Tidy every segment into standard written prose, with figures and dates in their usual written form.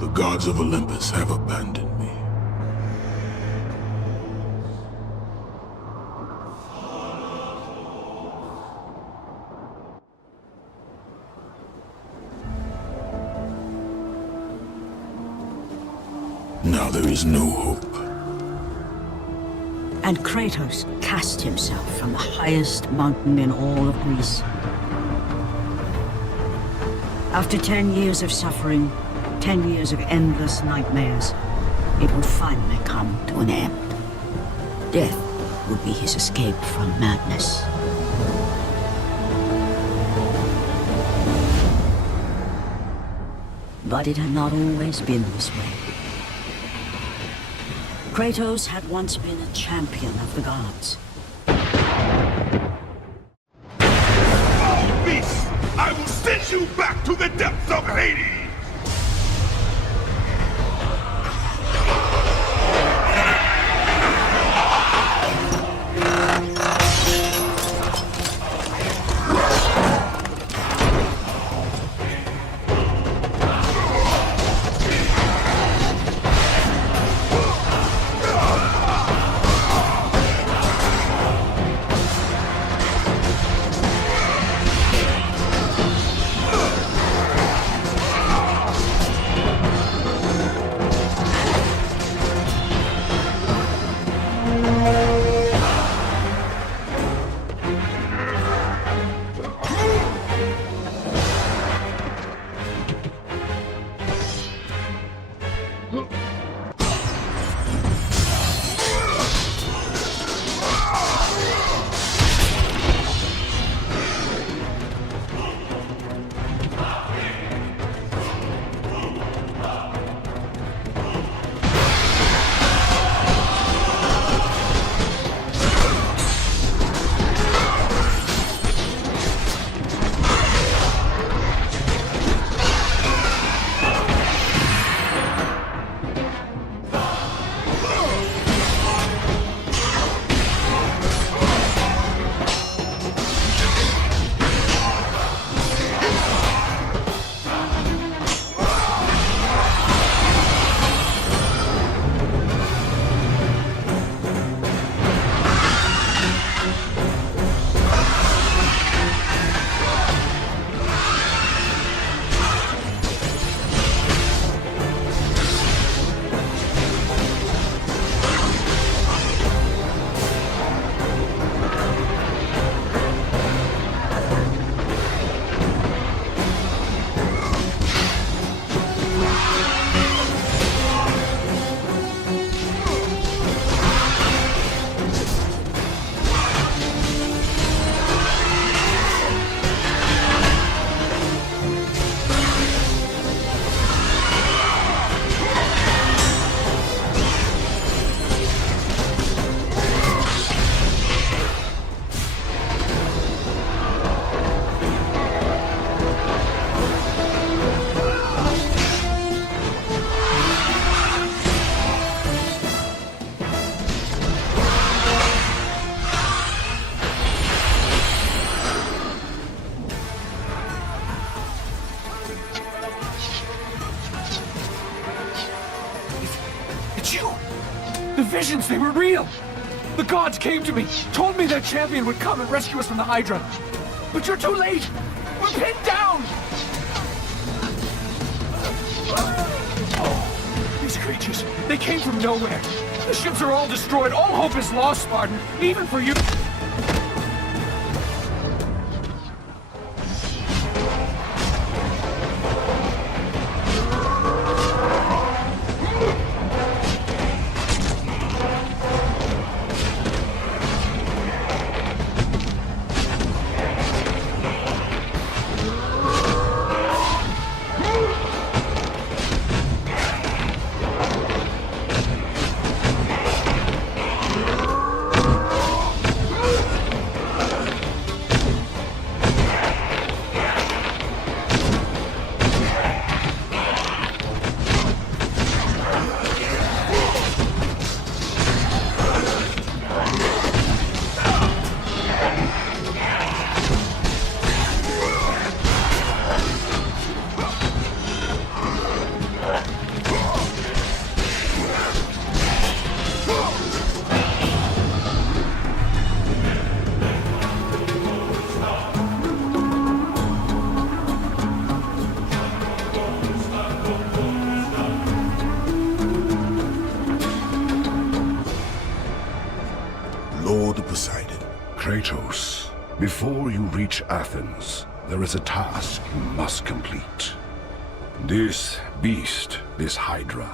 The gods of Olympus have abandoned me. Now there is no hope. And Kratos cast himself from the highest mountain in all of Greece. After 10 years of suffering, 10 years of endless nightmares, it would finally come to an end. Death would be his escape from madness. But it had not always been this way. Kratos had once been a champion of the gods. All beasts! I will send you back to the depths of Hades! Visions, they were real! The gods came to me, told me their champion would come and rescue us from the Hydra. But you're too late! We're pinned down! Oh, these creatures, they came from nowhere. The ships are all destroyed, all hope is lost, Spartan, even for you. Kratos, before you reach Athens, there is a task you must complete. This beast, this Hydra,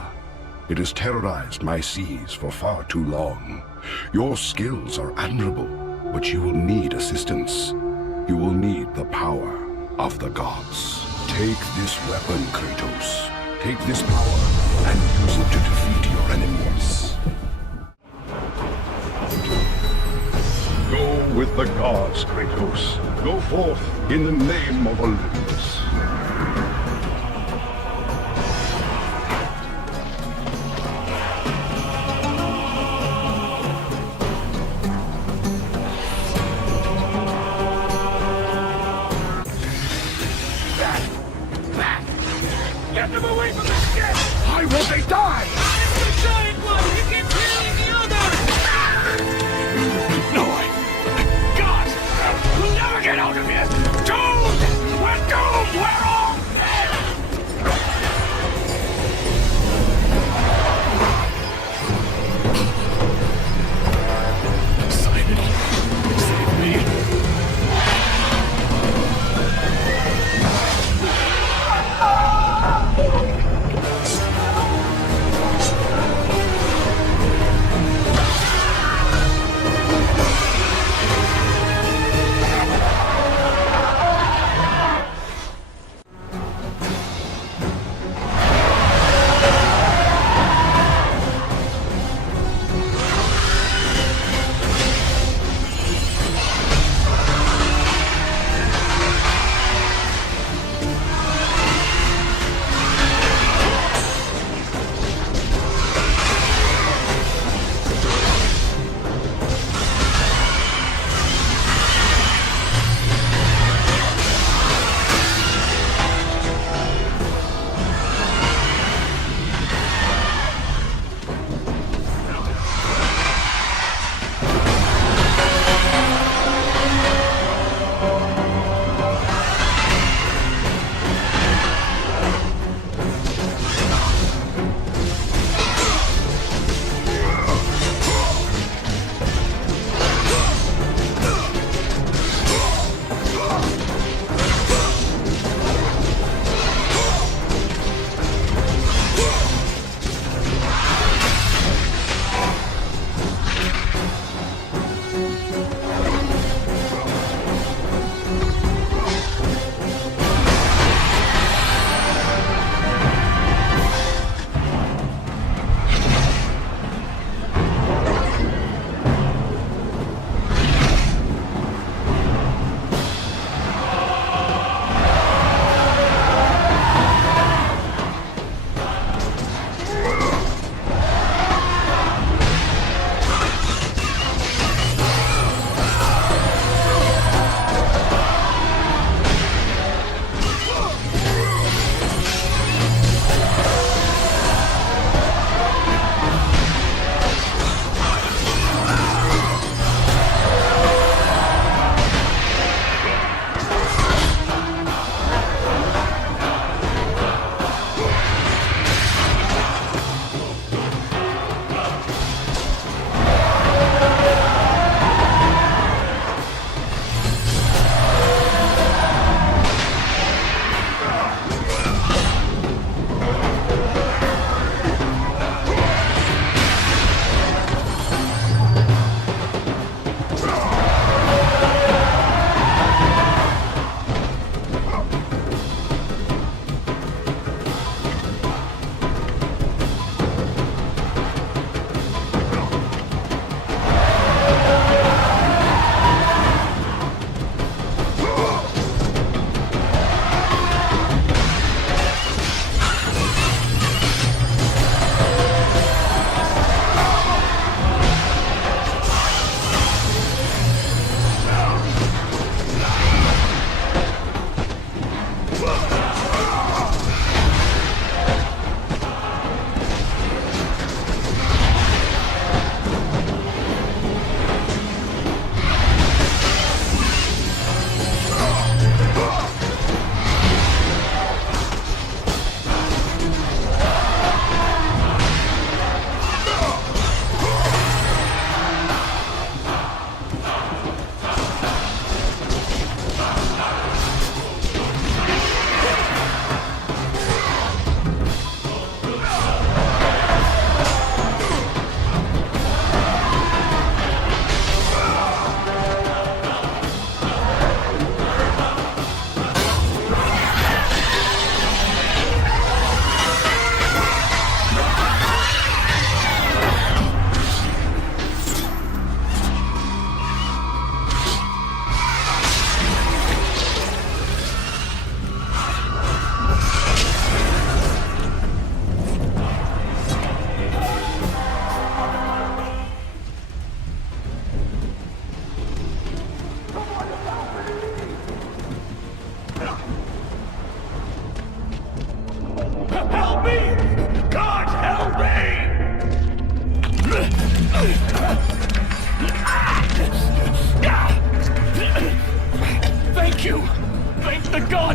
it has terrorized my seas for far too long. Your skills are admirable, but you will need assistance. You will need the power of the gods. Take this weapon, Kratos. Take this power and use it to defeat your enemies. Go with the gods, Kratos. Go forth in the name of Olympus. Get them away from the ship! Why won't they die? The giant one! He keeps killing the others! No, God! We'll never get out of here! Doomed! We're doomed! We're all dead! Simon, save me.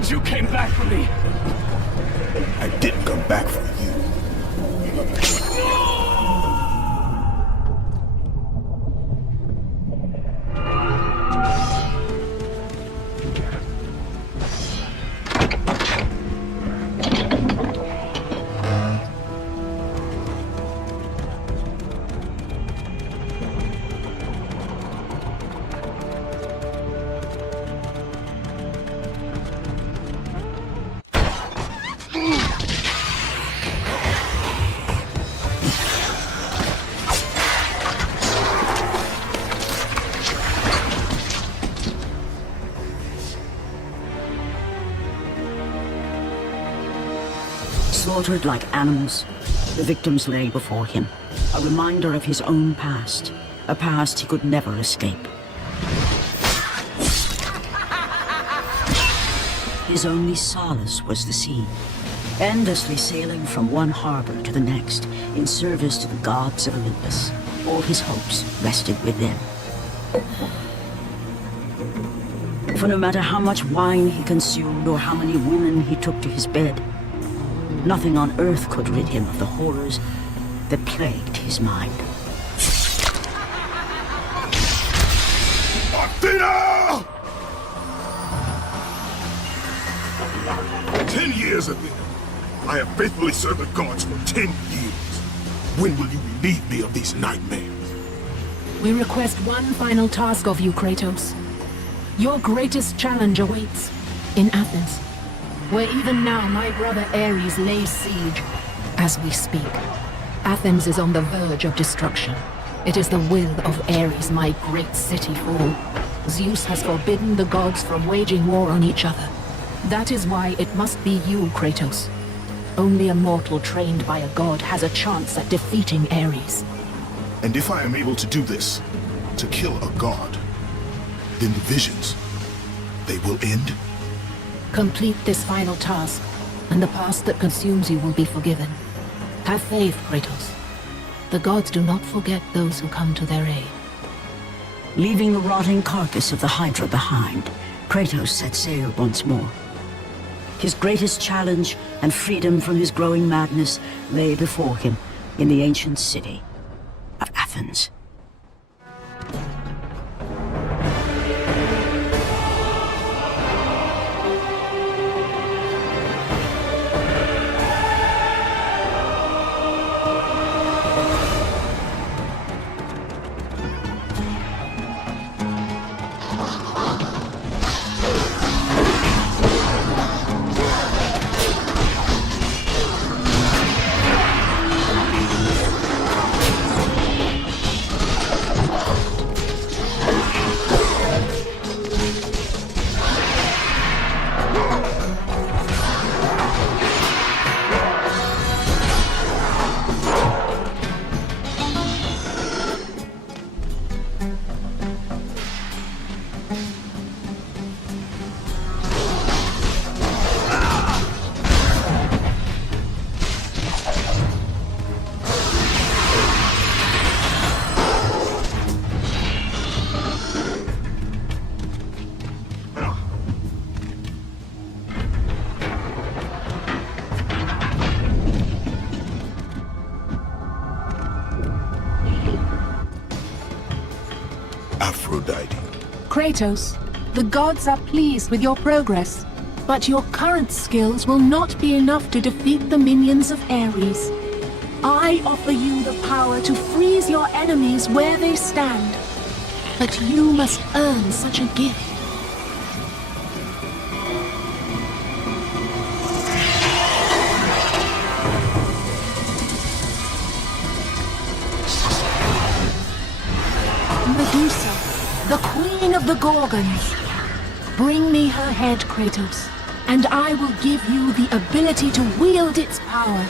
gods, you came back for me! I didn't come back for you. Slaughtered like animals, the victims lay before him, a reminder of his own past, a past he could never escape. His only solace was the sea, endlessly sailing from one harbor to the next in service to the gods of Olympus. All his hopes rested with them. For no matter how much wine he consumed or how many women he took to his bed, nothing on earth could rid him of the horrors that plagued his mind. Athena! 10 years of it. I have faithfully served the gods for 10 years. When will you relieve me of these nightmares? We request one final task of you, Kratos. Your greatest challenge awaits in Athens, where even now my brother Ares lays siege as we speak. Athens is on the verge of destruction. It is the will of Ares my great city fall. Zeus has forbidden the gods from waging war on each other. That is why it must be you, Kratos. Only a mortal trained by a god has a chance at defeating Ares. And if I am able to do this, to kill a god, then the visions, they will end? Complete this final task, and the past that consumes you will be forgiven. Have faith, Kratos. The gods do not forget those who come to their aid. Leaving the rotting carcass of the Hydra behind, Kratos set sail once more. His greatest challenge and freedom from his growing madness lay before him in the ancient city of Athens. Aphrodite. Kratos, the gods are pleased with your progress, but your current skills will not be enough to defeat the minions of Ares. I offer you the power to freeze your enemies where they stand, but you must earn such a gift. Medusa, the queen of the Gorgons. Bring me her head, Kratos, and I will give you the ability to wield its power.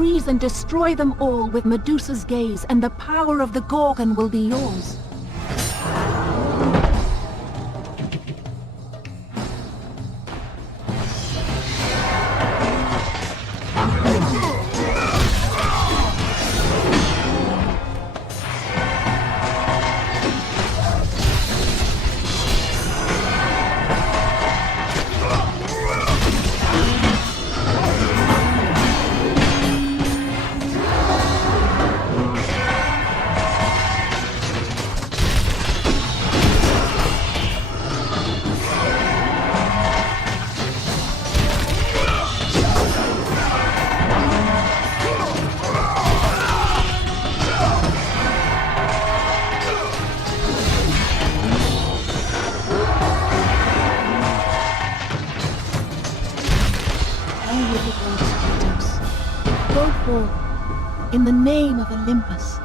freeze and destroy them all with Medusa's gaze, and the power of the Gorgon will be yours. Go forth in the name of Olympus.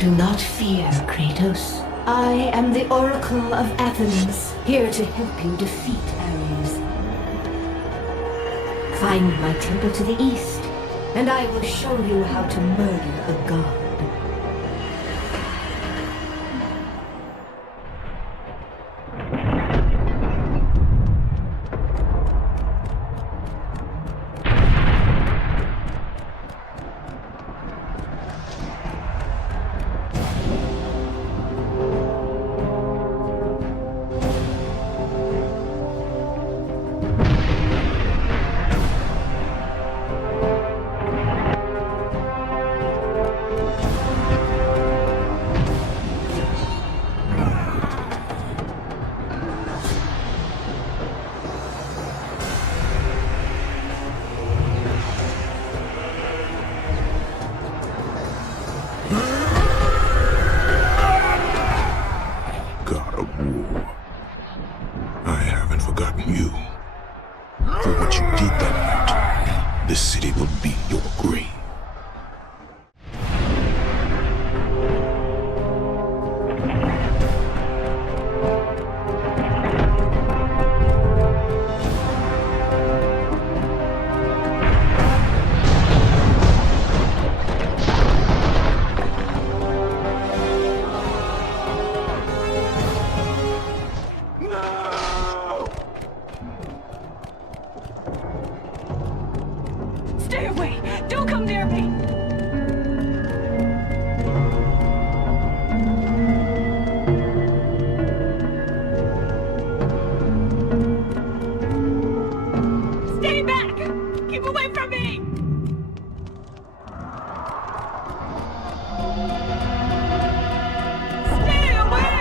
Do not fear, Kratos. I am the Oracle of Athens, here to help you defeat Ares. Find my temple to the east, and I will show you how to murder a god. God of war, I haven't forgotten you. For what you did that night, this city will be your grave. Stay away! Don't come near me! Stay back! Keep away from me! Stay away!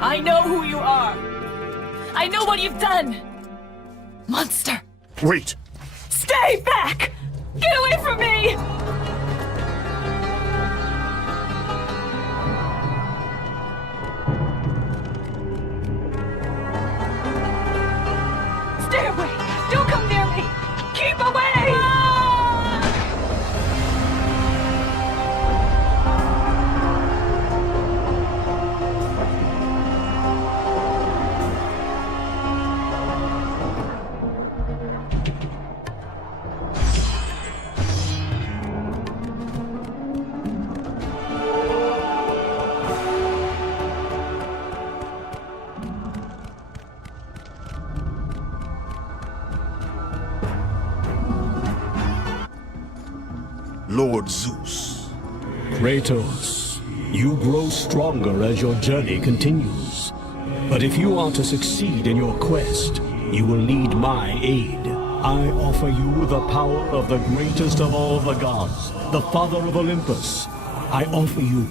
I know who you are. I know what you've done. Monster. Wait! Stay back! Get away from me! Stay away! Don't come near me! Keep away! Lord Zeus. Kratos, you grow stronger as your journey continues. But if you are to succeed in your quest, you will need my aid. I offer you the power of the greatest of all the gods, the father of Olympus. I offer you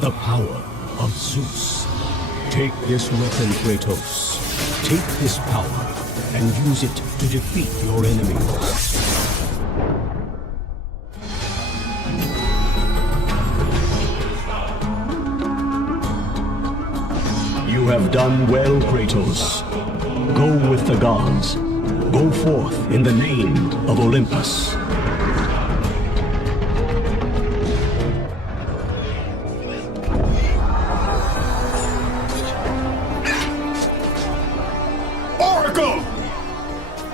the power of Zeus. Take this weapon, Kratos. Take this power and use it to defeat your enemies. You have done well, Kratos. Go with the gods. Go forth in the name of Olympus. Oracle!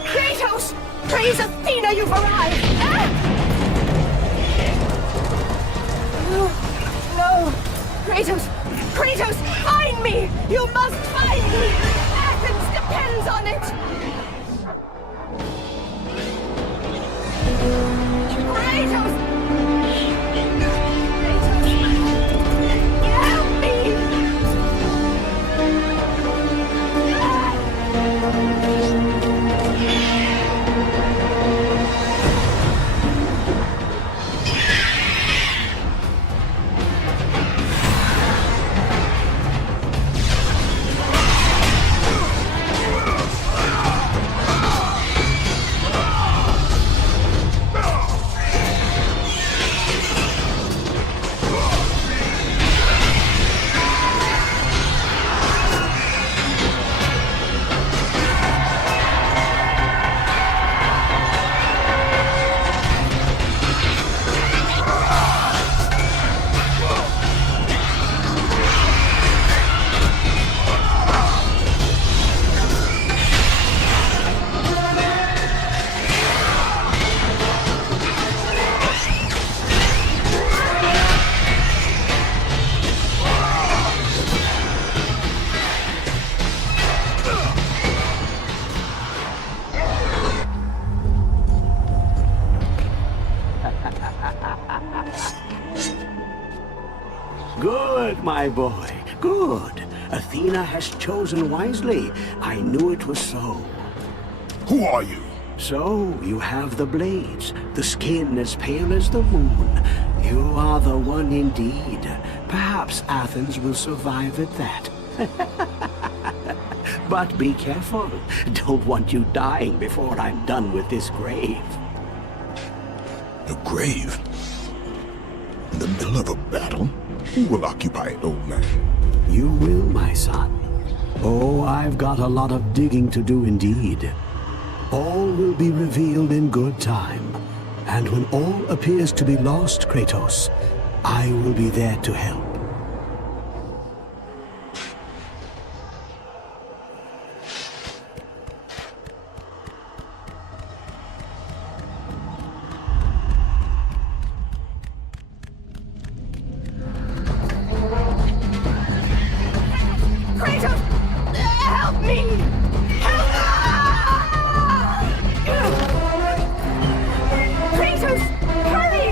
Kratos! Praise Athena, you've arrived! Ah! No! Kratos! Kratos, find me! You must find me! Athens depends on it! Kratos! Kratos! Help me! Good, my boy. Good. Athena has chosen wisely. I knew it was so. Who are you? So, you have the blades, the skin as pale as the moon. You are the one indeed. Perhaps Athens will survive at that. But be careful. Don't want you dying before I'm done with this grave. A grave? In the middle of a battle? Who will occupy it, old man? You will, my son. Oh, I've got a lot of digging to do indeed. All will be revealed in good time. And when all appears to be lost, Kratos, I will be there to help. Kratos! Help me! Help! Kratos! Hurry!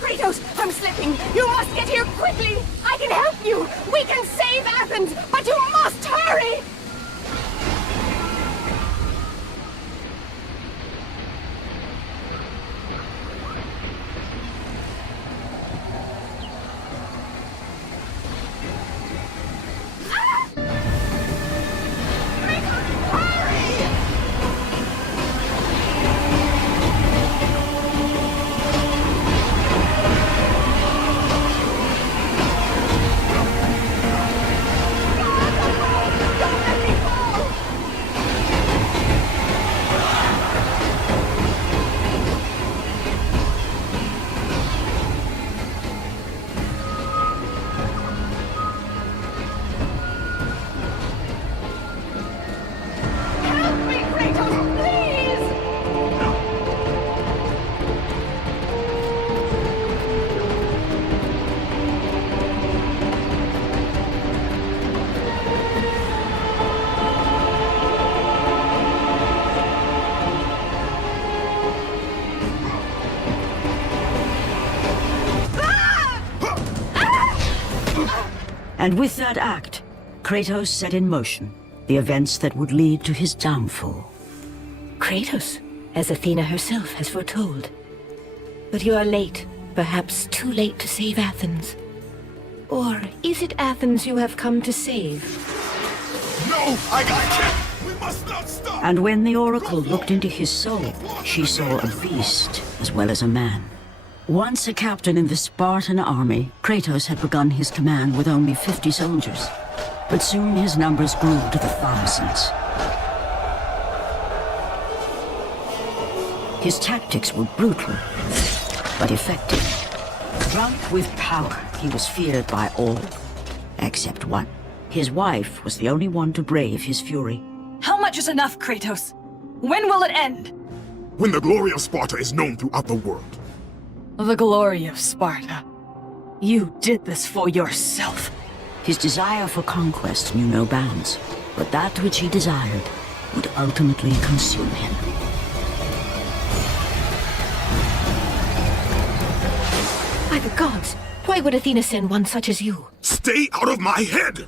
Kratos, I'm slipping. You must get here quickly. I can help you. We can save Athens, but you must hurry. And with that act, Kratos set in motion the events that would lead to his downfall. Kratos, as Athena herself has foretold. But you are late, perhaps too late to save Athens. Or is it Athens you have come to save? No, I can't. We must not stop. And when the Oracle looked into his soul, she saw a beast as well as a man. Once a captain in the Spartan army, Kratos had begun his command with only 50 soldiers. But soon his numbers grew to the thousands. His tactics were brutal, but effective. Drunk with power, he was feared by all, except one. His wife was the only one to brave his fury. How much is enough, Kratos? When will it end? When the glory of Sparta is known throughout the world. The glory of Sparta. You did this for yourself. His desire for conquest knew no bounds, but that which he desired would ultimately consume him. By the gods, why would Athena send one such as you? Stay out of my head!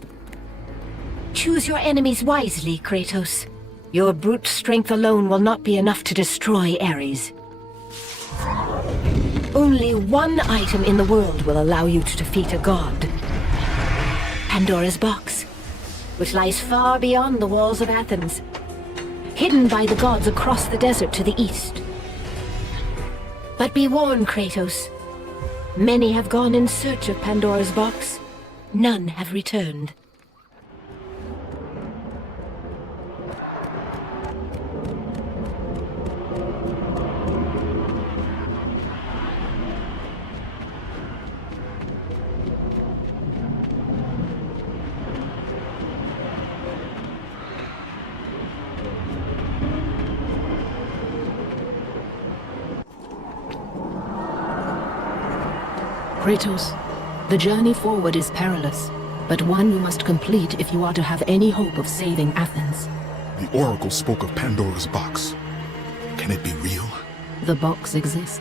Choose your enemies wisely, Kratos. Your brute strength alone will not be enough to destroy Ares. Only one item in the world will allow you to defeat a god. Pandora's box, which lies far beyond the walls of Athens, hidden by the gods across the desert to the east. But be warned, Kratos. Many have gone in search of Pandora's box. None have returned. Kratos, the journey forward is perilous, but one you must complete if you are to have any hope of saving Athens. The Oracle spoke of Pandora's box. Can it be real? The box exists.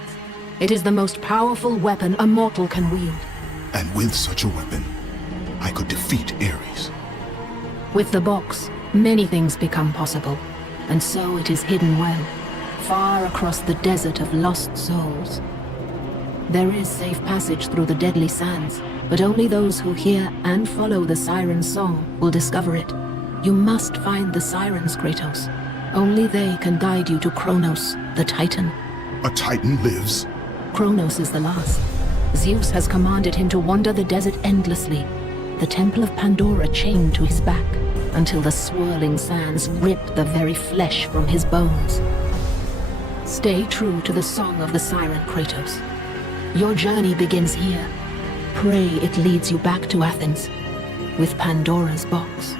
It is the most powerful weapon a mortal can wield. And with such a weapon, I could defeat Ares. With the box, many things become possible, and so it is hidden well, far across the desert of lost souls. There is safe passage through the deadly sands, but only those who hear and follow the siren's song will discover it. You must find the sirens, Kratos. Only they can guide you to Kronos, the Titan. A Titan lives? Kronos is the last. Zeus has commanded him to wander the desert endlessly, the temple of Pandora chained to his back, until the swirling sands rip the very flesh from his bones. Stay true to the song of the siren, Kratos. Your journey begins here. Pray it leads you back to Athens, with Pandora's box.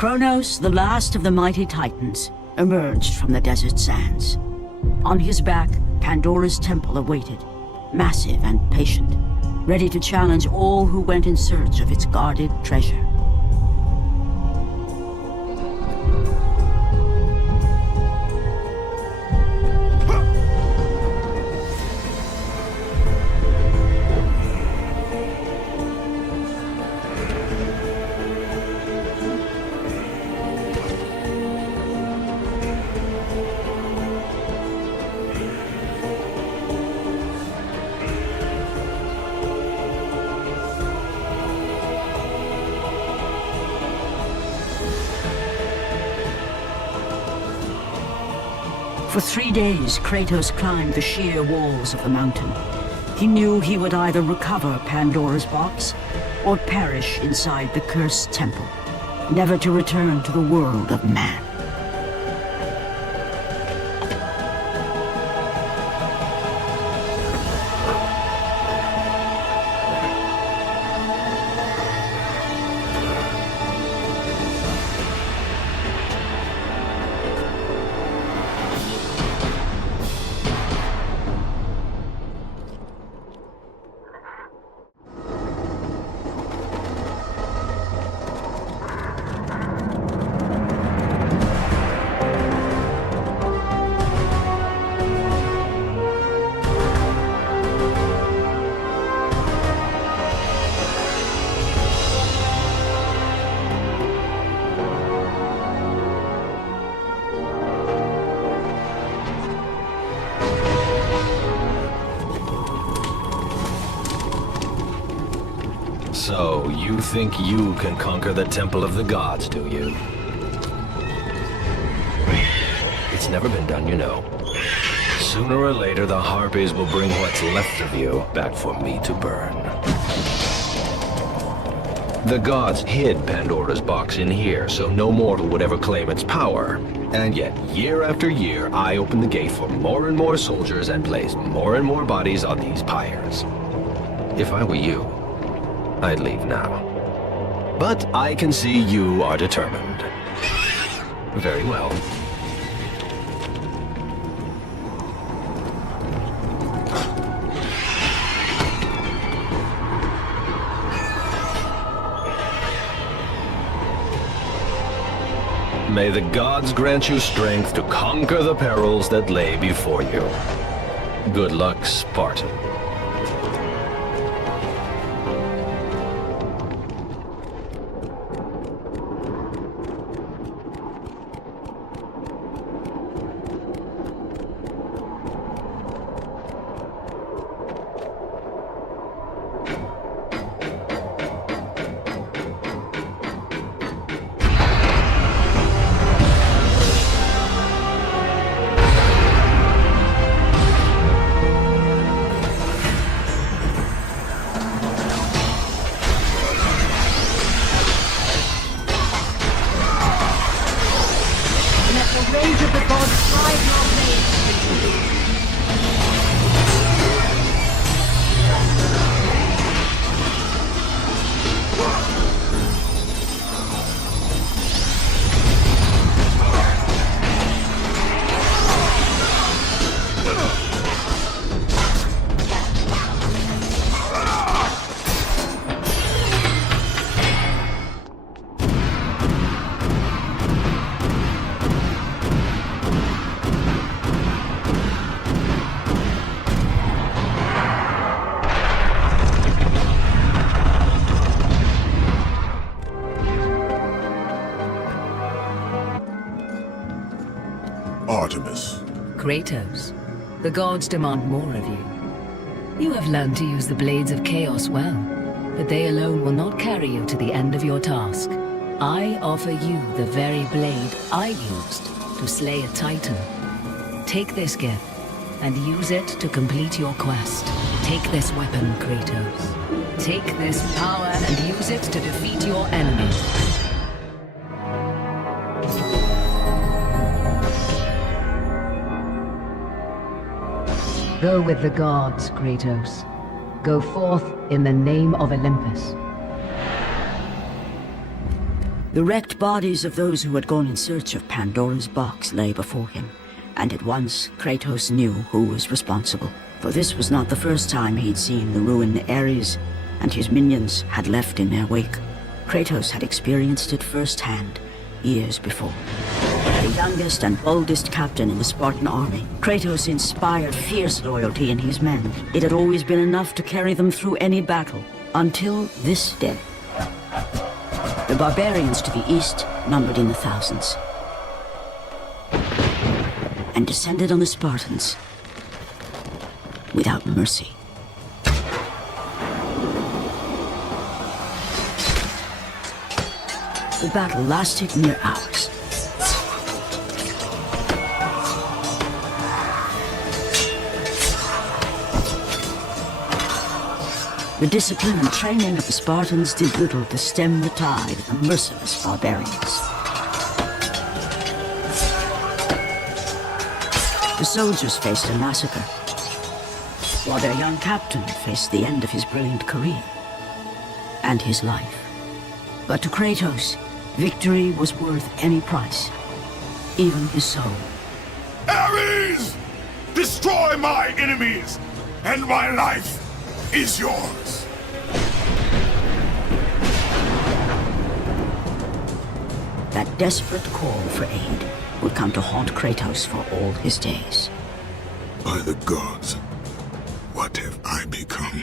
Kronos, the last of the mighty titans, emerged from the desert sands. On his back, Pandora's temple awaited, massive and patient, ready to challenge all who went in search of its guarded treasure. For 3 days, Kratos climbed the sheer walls of the mountain. He knew he would either recover Pandora's box or perish inside the cursed temple, never to return to the world of man. So, you think you can conquer the Temple of the Gods, do you? It's never been done, you know. Sooner or later, the Harpies will bring what's left of you back for me to burn. The gods hid Pandora's box in here, so no mortal would ever claim its power. And yet, year after year, I opened the gate for more and more soldiers and placed more and more bodies on these pyres. If I were you, I'd leave now. But I can see you are determined. Very well. May the gods grant you strength to conquer the perils that lay before you. Good luck, Spartan. Artemis. Kratos, the gods demand more of you. You have learned to use the blades of chaos well, but they alone will not carry you to the end of your task. I offer you the very blade I used to slay a titan. Take this gift and use it to complete your quest. Take this weapon, Kratos. Take this power and use it to defeat your enemy. Go with the gods, Kratos. Go forth in the name of Olympus. The wrecked bodies of those who had gone in search of Pandora's box lay before him, and at once Kratos knew who was responsible. For this was not the first time he'd seen the ruin Ares and his minions had left in their wake. Kratos had experienced it firsthand, years before. The youngest and boldest captain in the Spartan army, Kratos inspired fierce loyalty in his men. It had always been enough to carry them through any battle, until this day. The barbarians to the east numbered in the thousands, and descended on the Spartans without mercy. The battle lasted near hours. The discipline and training of the Spartans did little to stem the tide of the merciless barbarians. The soldiers faced a massacre, while their young captain faced the end of his brilliant career and his life. But to Kratos, victory was worth any price, even his soul. Ares! Destroy my enemies, and my life is yours. That desperate call for aid would come to haunt Kratos for all his days. By the gods, what have I become?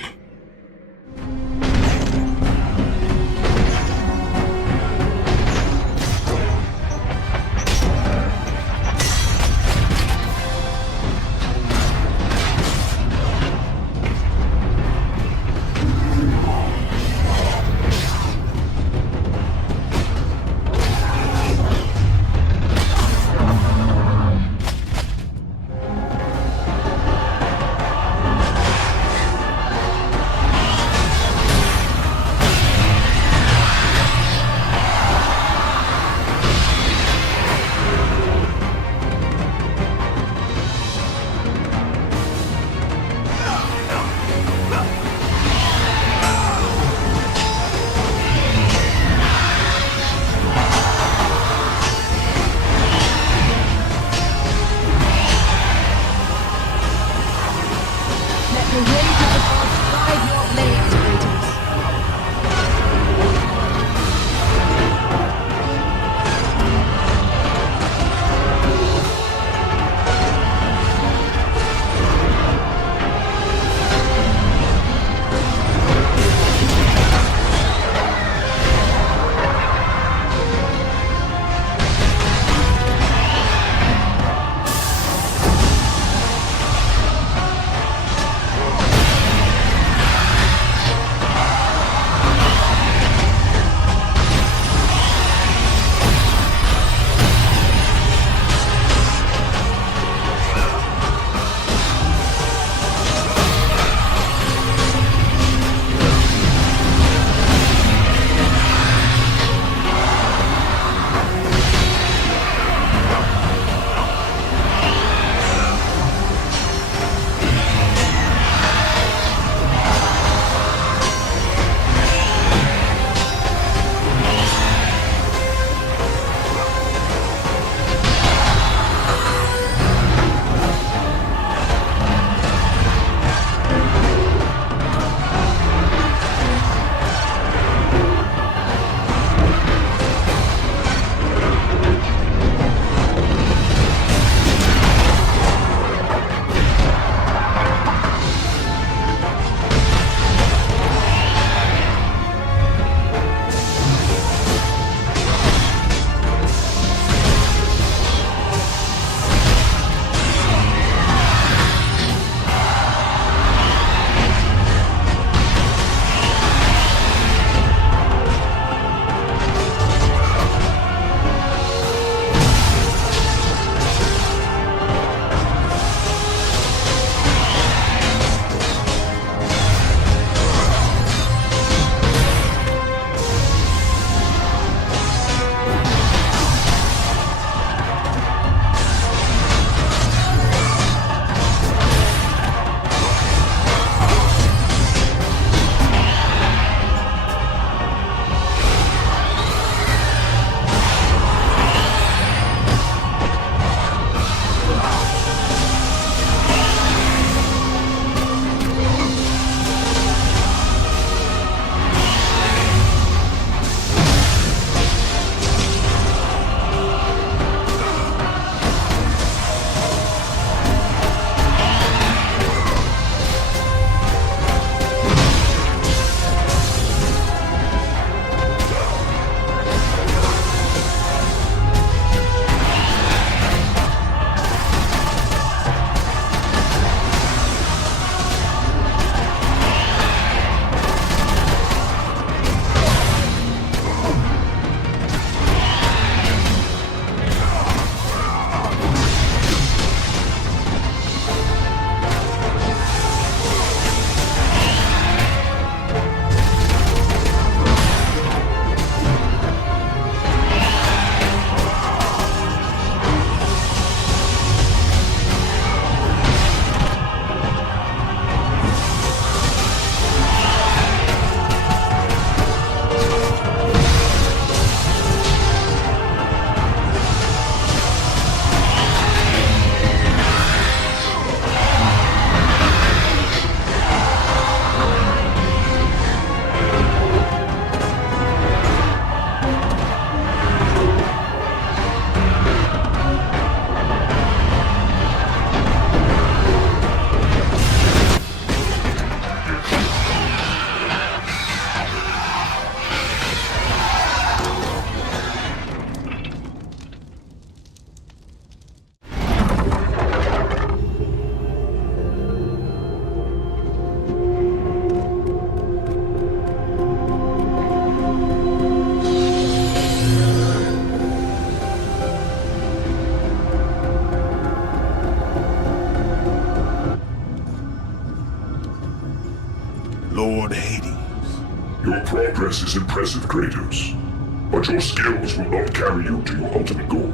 progress is impressive, Kratos. But your skills will not carry you to your ultimate goal.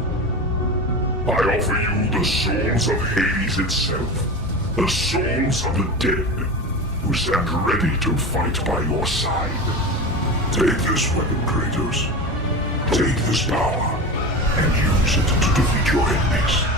I offer you the souls of Hades itself. The souls of the dead, who stand ready to fight by your side. Take this weapon, Kratos. Take this power, and use it to defeat your enemies.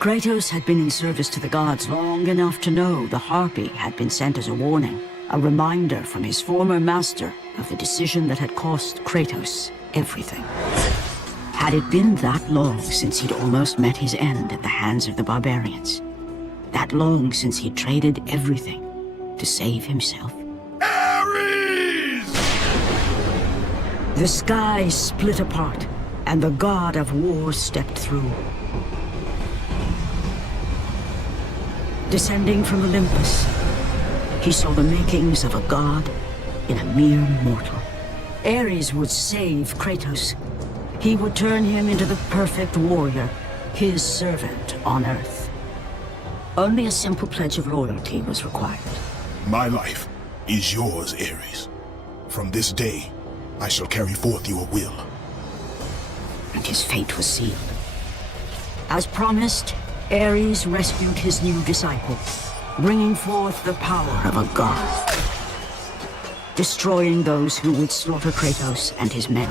Kratos had been in service to the gods long enough to know the Harpy had been sent as a warning, a reminder from his former master of the decision that had cost Kratos everything. Had it been that long since he'd almost met his end at the hands of the barbarians? That long since he'd traded everything to save himself? Ares! The sky split apart, and the god of war stepped through. Descending from Olympus, he saw the makings of a god in a mere mortal. Ares would save Kratos. He would turn him into the perfect warrior, his servant on Earth. Only a simple pledge of loyalty was required. My life is yours, Ares. From this day, I shall carry forth your will. And his fate was sealed. As promised, Ares rescued his new disciple, bringing forth the power of a god, destroying those who would slaughter Kratos and his men.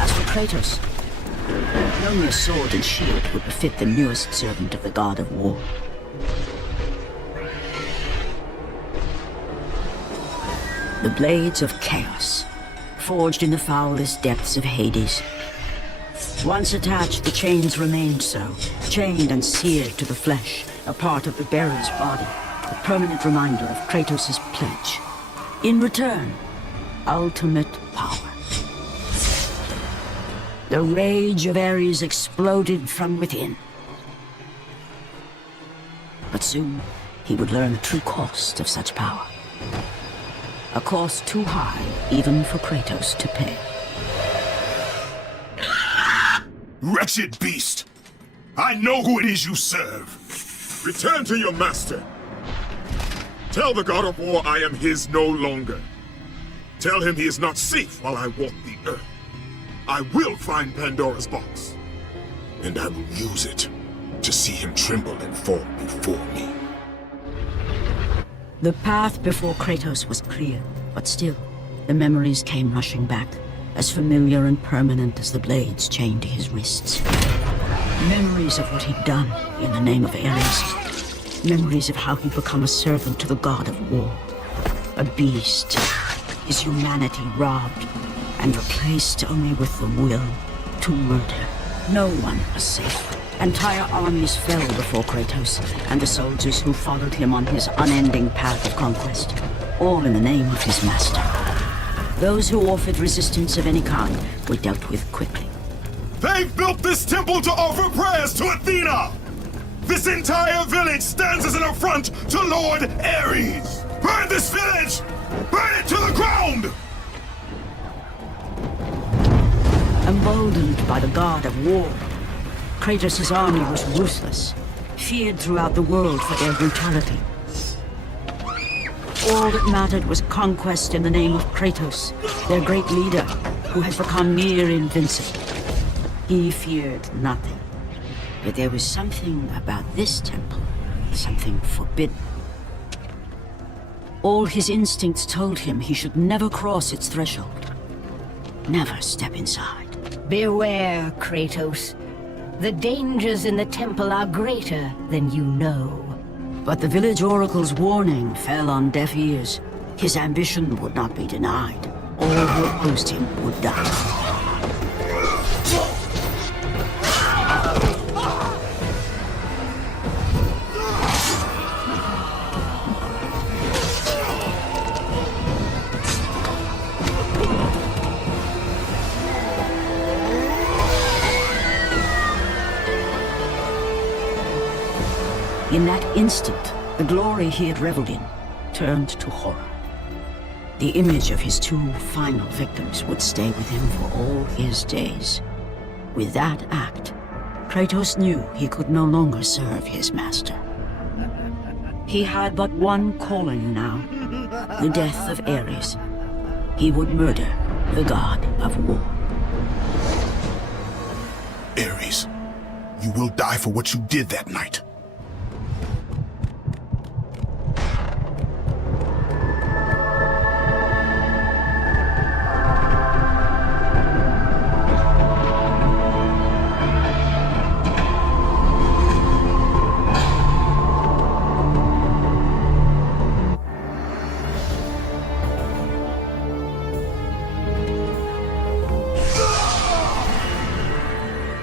As for Kratos, no mere sword and shield would befit the newest servant of the god of war. The blades of chaos, forged in the foulest depths of Hades. Once attached, the chains remained so, chained and seared to the flesh, a part of the bearer's body, a permanent reminder of Kratos' pledge. In return, ultimate power. The rage of Ares exploded from within. But soon, he would learn the true cost of such power. A cost too high, even for Kratos to pay. Wretched beast! I know who it is you serve! Return to your master! Tell the god of war I am his no longer. Tell him he is not safe while I walk the earth. I will find Pandora's box. And I will use it to see him tremble and fall before me. The path before Kratos was clear, but still, the memories came rushing back, as familiar and permanent as the blades chained to his wrists. Memories of what he'd done in the name of Ares. Memories of how he'd become a servant to the god of war. A beast, his humanity robbed, and replaced only with the will to murder. No one was safe. Entire armies fell before Kratos, and the soldiers who followed him on his unending path of conquest, all in the name of his master. Those who offered resistance of any kind were dealt with quickly. They've built this temple to offer prayers to Athena! This entire village stands as an affront to Lord Ares! Burn this village! Burn it to the ground! Emboldened by the god of war, Kratos' army was ruthless, feared throughout the world for their brutality. All that mattered was conquest in the name of Kratos, their great leader, who had become near invincible. He feared nothing. But there was something about this temple, something forbidden. All his instincts told him he should never cross its threshold. Never step inside. Beware, Kratos. The dangers in the temple are greater than you know. But the village oracle's warning fell on deaf ears. His ambition would not be denied. All who opposed him would die. In that instant, the glory he had reveled in turned to horror. The image of his two final victims would stay with him for all his days. With that act, Kratos knew he could no longer serve his master. He had but one calling now, the death of Ares. He would murder the god of war. Ares, you will die for what you did that night.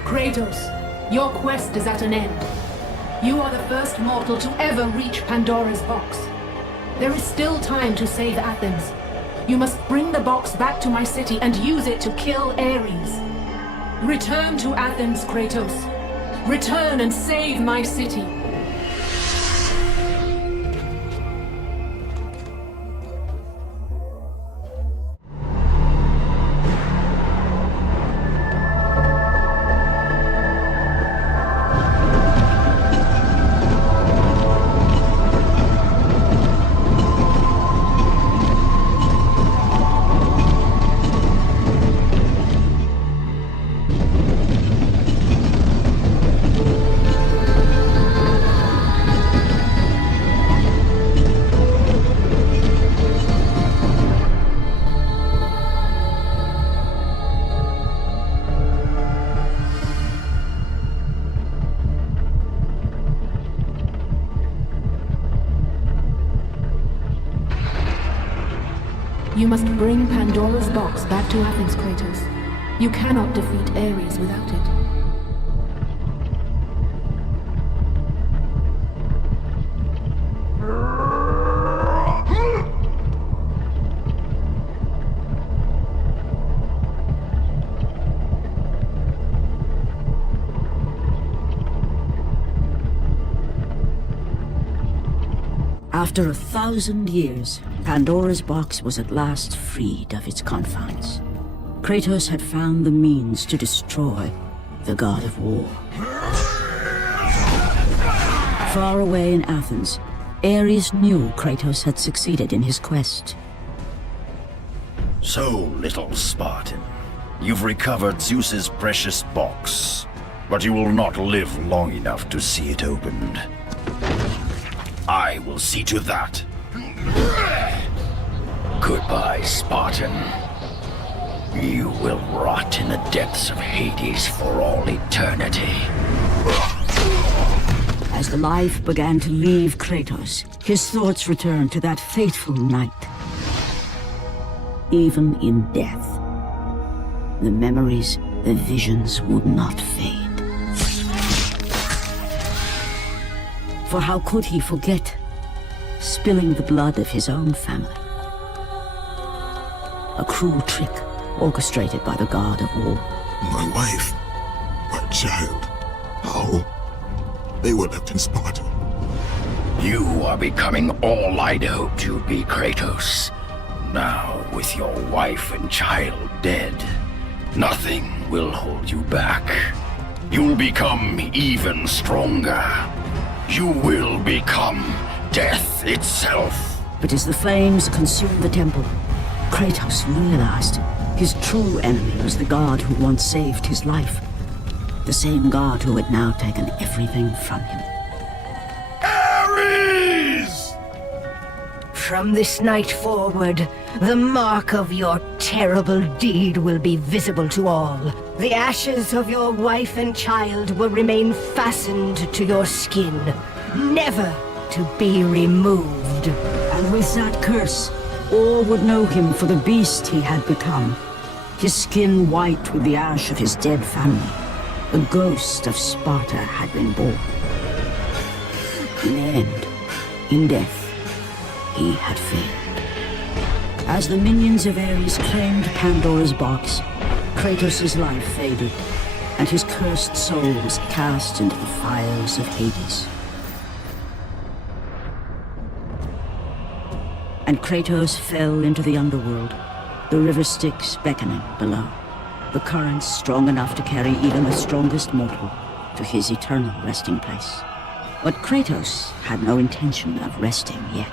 Kratos, your quest is at an end. You are the first mortal to ever reach Pandora's box. There is still time to save Athens. You must bring the box back to my city and use it to kill Ares. Return to Athens, Kratos. Return and save my city. You must bring Pandora's box back to Athens, Kratos. You cannot defeat Ares without it. After 1,000 years, Pandora's box was at last freed of its confines. Kratos had found the means to destroy the god of war. Far away in Athens, Ares knew Kratos had succeeded in his quest. So, little Spartan, you've recovered Zeus's precious box, but you will not live long enough to see it opened. I will see to that. Goodbye, Spartan. You will rot in the depths of Hades for all eternity. As the life began to leave Kratos, his thoughts returned to that fateful night. Even in death, the memories, the visions would not fade. For how could he forget spilling the blood of his own family? A cruel trick orchestrated by the god of war. My wife, my child, how? They were left in Sparta. You are becoming all I'd hoped you'd be, Kratos. Now, with your wife and child dead, nothing will hold you back. You'll become even stronger. You will become death itself. But as the flames consumed the temple, Kratos realized his true enemy was the god who once saved his life. The same god who had now taken everything from him. Ares! From this night forward, the mark of your terrible deed will be visible to all. The ashes of your wife and child will remain fastened to your skin, never to be removed. And with that curse, all would know him for the beast he had become. His skin white with the ash of his dead family. The ghost of Sparta had been born. In the end, in death, he had failed. As the minions of Ares claimed Pandora's box, Kratos' life faded, and his cursed soul was cast into the fires of Hades. And Kratos fell into the underworld, the river Styx beckoning below. The currents strong enough to carry even the strongest mortal to his eternal resting place. But Kratos had no intention of resting yet.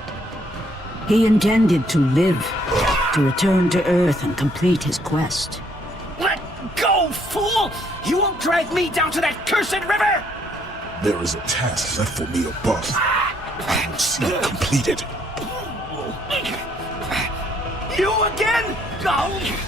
He intended to live, to return to Earth and complete his quest. Let go, fool! You won't drag me down to that cursed river! There is a task left for me above. I will see it completed. You again? Oh.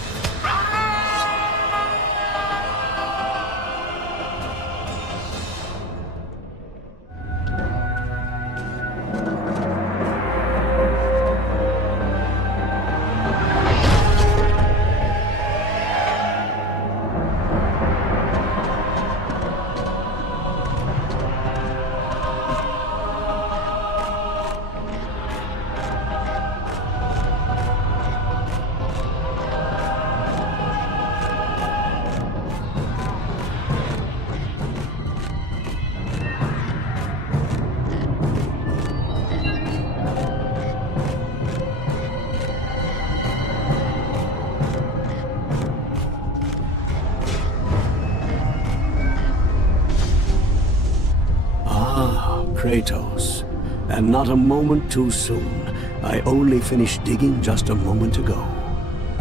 Kratos, and not a moment too soon. I only finished digging just a moment ago.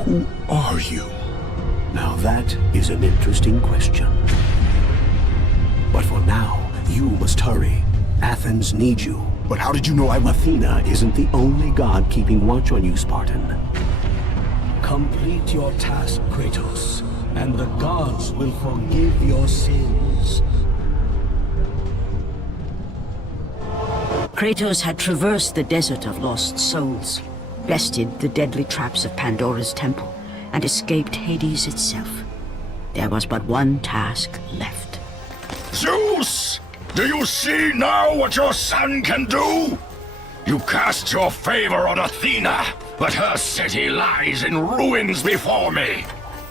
Who are you? Now that is an interesting question. But for now, you must hurry. Athens needs you. But how did you know I was... Athena isn't the only god keeping watch on you, Spartan. Complete your task, Kratos, and the gods will forgive your sins. Kratos had traversed the desert of lost souls, bested the deadly traps of Pandora's temple, and escaped Hades itself. There was but one task left. Zeus! Do you see now what your son can do? You cast your favor on Athena, but her city lies in ruins before me.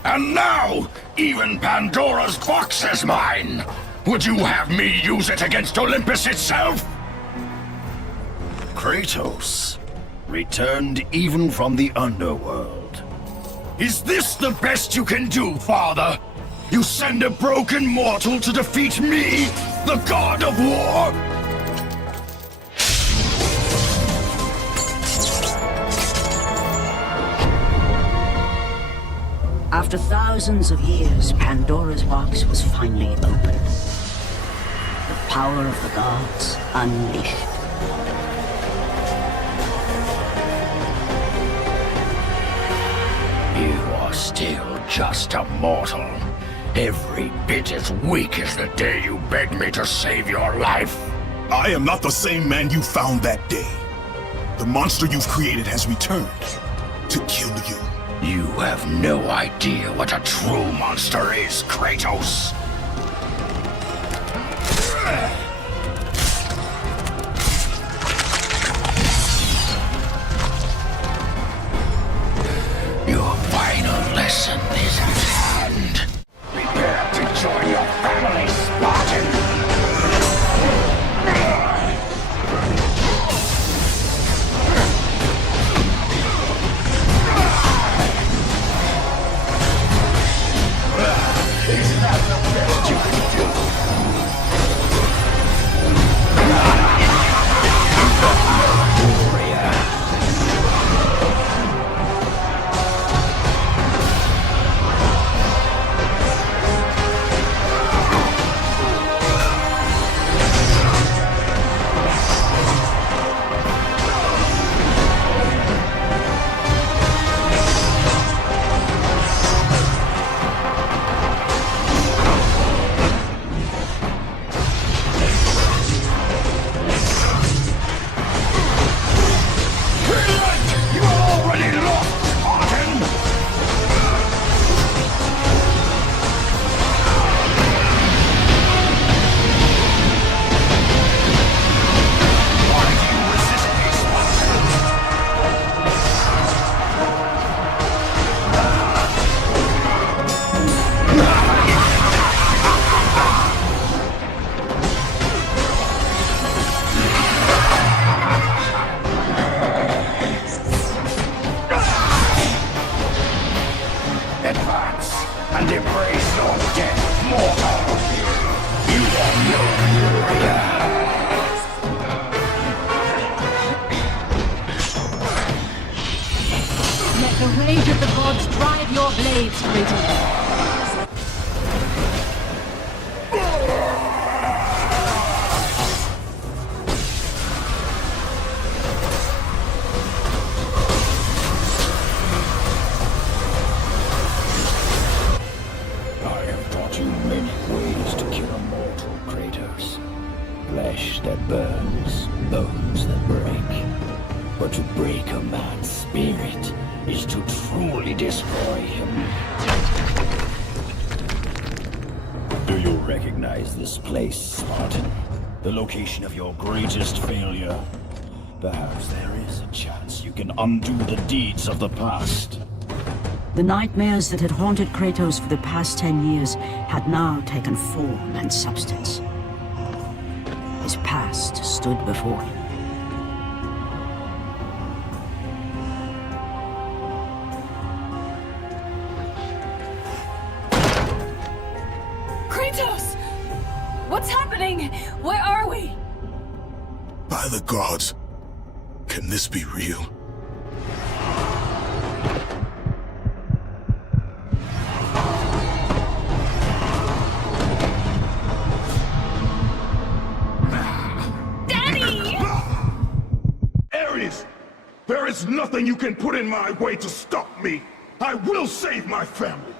And now, even Pandora's box is mine. Would you have me use it against Olympus itself? Kratos, returned even from the underworld. Is this the best you can do, father? You send a broken mortal to defeat me, the god of war? After thousands of years, Pandora's box was finally opened. The power of the gods unleashed. You are still just a mortal. Every bit as weak as the day you begged me to save your life. I am not the same man you found that day. The monster you've created has returned to kill you. You have no idea what a true monster is, Kratos. Your final lesson is at hand. Prepare to join your family, Spartan! Is that the best you can do? Of your greatest failure. Perhaps there is a chance you can undo the deeds of the past. The nightmares that had haunted Kratos for the past 10 years had now taken form and substance. His past stood before him. Kratos! What's happening? Where are we? By the gods, can this be real? Daddy! Ares! There is nothing you can put in my way to stop me! I will save my family!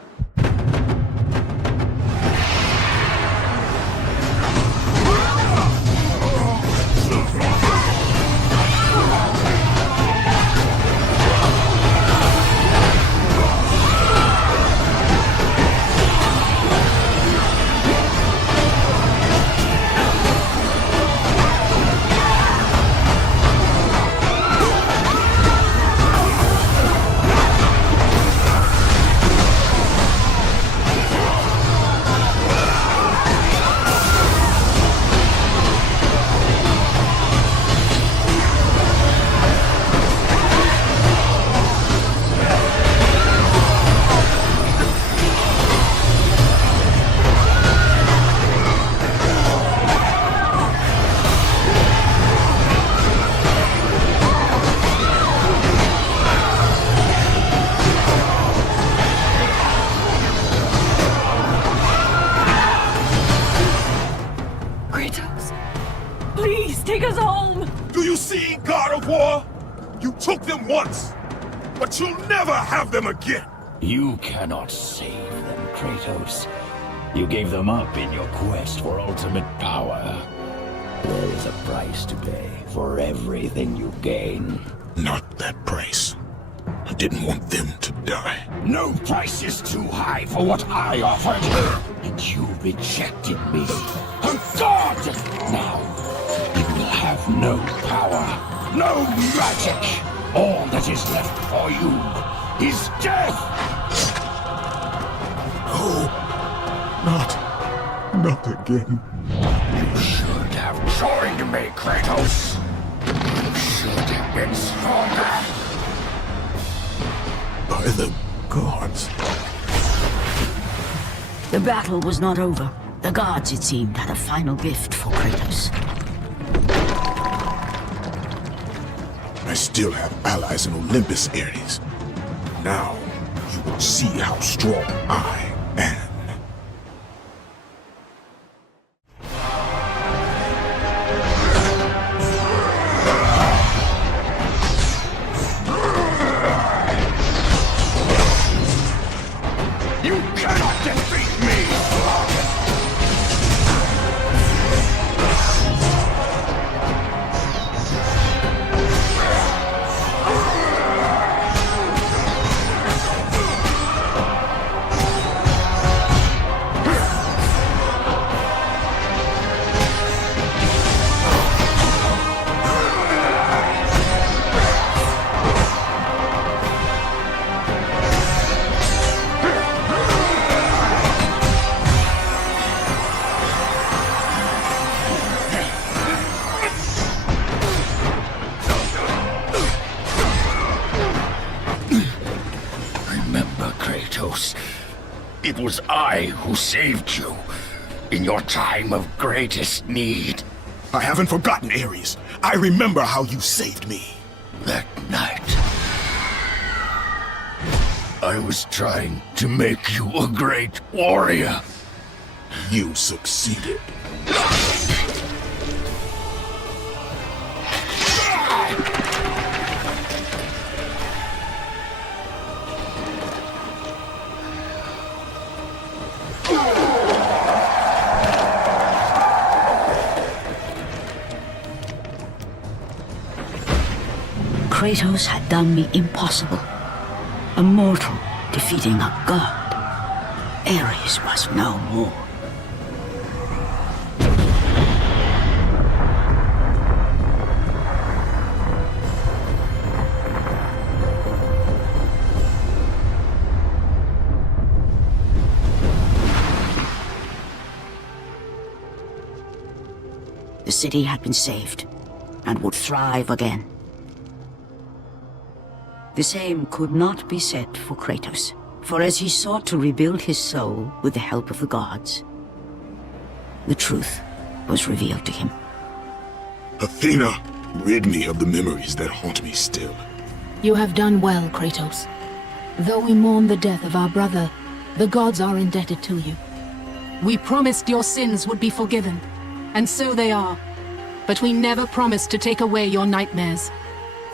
Kratos, please take us home! Do you see, God of War? You took them once, but you'll never have them again! You cannot save them, Kratos. You gave them up in your quest for ultimate power. There is a price to pay for everything you gain. Not that price. I didn't want them to die. No price is too high for what I offered. And you rejected me. A god! Now, you will have no power, no magic. All that is left for you is death! Not again. You should have joined me, Kratos. You should have been stronger. By the gods. The battle was not over. The gods, it seemed, had a final gift for Kratos. I still have allies in Olympus, Ares. Now, you will see how strong I am. You cannot defeat me! Remember, Kratos, it was I who saved you in your time of greatest need. I haven't forgotten, Ares. I remember how you saved me. That night, I was trying to make you a great warrior. You succeeded. Kratos had done me impossible. A mortal defeating a god. Ares was no more. The city had been saved and would thrive again. The same could not be said for Kratos, for as he sought to rebuild his soul with the help of the gods, the truth was revealed to him. Athena, rid me of the memories that haunt me still. You have done well, Kratos. Though we mourn the death of our brother, the gods are indebted to you. We promised your sins would be forgiven, and so they are. But we never promised to take away your nightmares.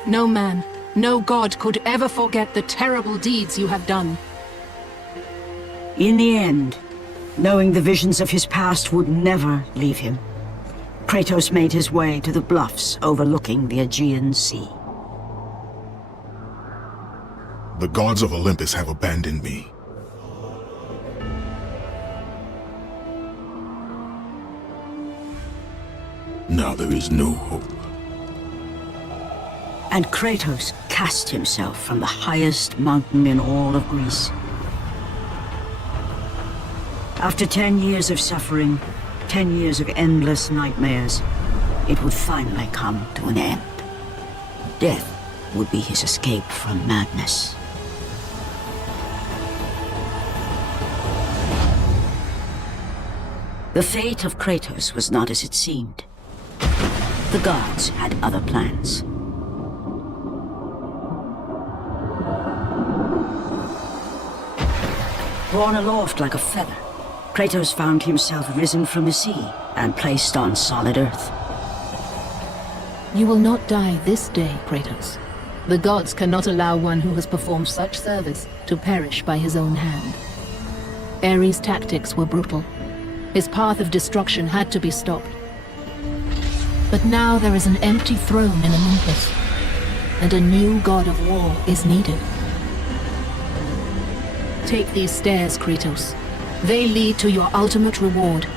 No man, no god could ever forget the terrible deeds you have done. In the end, knowing the visions of his past would never leave him, Kratos made his way to the bluffs overlooking the Aegean Sea. The gods of Olympus have abandoned me. Now there is no hope. And Kratos cast himself from the highest mountain in all of Greece. After 10 years of suffering, 10 years of endless nightmares, it would finally come to an end. Death would be his escape from madness. The fate of Kratos was not as it seemed. The gods had other plans. Borne aloft like a feather, Kratos found himself risen from the sea and placed on solid earth. You will not die this day, Kratos. The gods cannot allow one who has performed such service to perish by his own hand. Ares' tactics were brutal. His path of destruction had to be stopped. But now there is an empty throne in Olympus, and a new god of war is needed. Take these stairs, Kratos. They lead to your ultimate reward.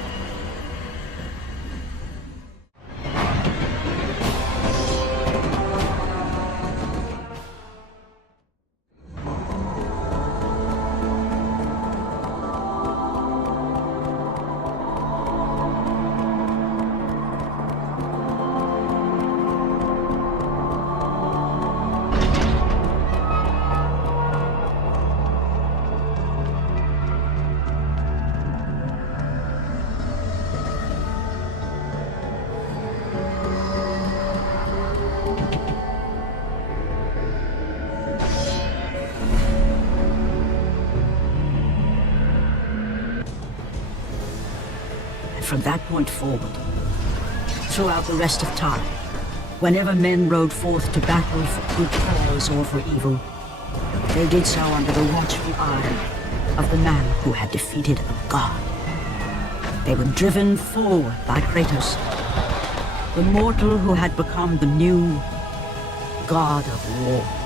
From that point forward, throughout the rest of time, whenever men rode forth to battle for good cause or for evil, they did so under the watchful eye of the man who had defeated a god. They were driven forward by Kratos, the mortal who had become the new god of war.